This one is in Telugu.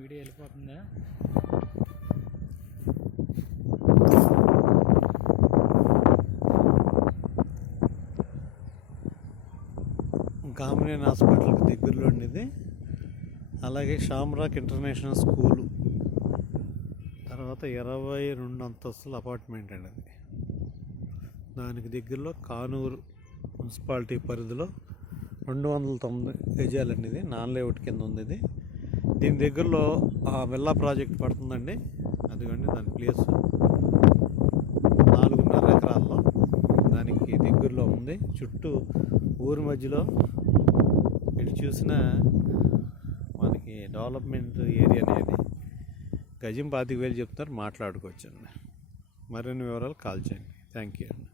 వీడియో వెళ్ళిపోతుందా? గామినేని హాస్పిటల్కి దగ్గరలో ఉండేది. అలాగే షామ్రాక్ ఇంటర్నేషనల్ స్కూలు, తర్వాత 22 అంతస్తుల అపార్ట్మెంట్ అండి అది. దానికి దగ్గరలో కానూరు మున్సిపాలిటీ పరిధిలో 209 గజాలండి. ఇది నాన్ లేఅవుట్ కింద ఉంది. ఇది దీని దగ్గరలో ఆ విల్లా ప్రాజెక్ట్ పడుతుందండి. అదిగోండి దాని ప్లేస్ 4.5 ఎకరాల్లో దానికి దగ్గరలో ఉంది. చుట్టూ ఊరి మధ్యలో ఇటు చూసినా మనకి డెవలప్మెంట్ ఏరియా అనేది. గజం 25,000 చెప్తున్నారు, మాట్లాడుకోవచ్చండి. మరిన్ని వివరాలు కాల్ చేయండి. థ్యాంక్ యూ అండి.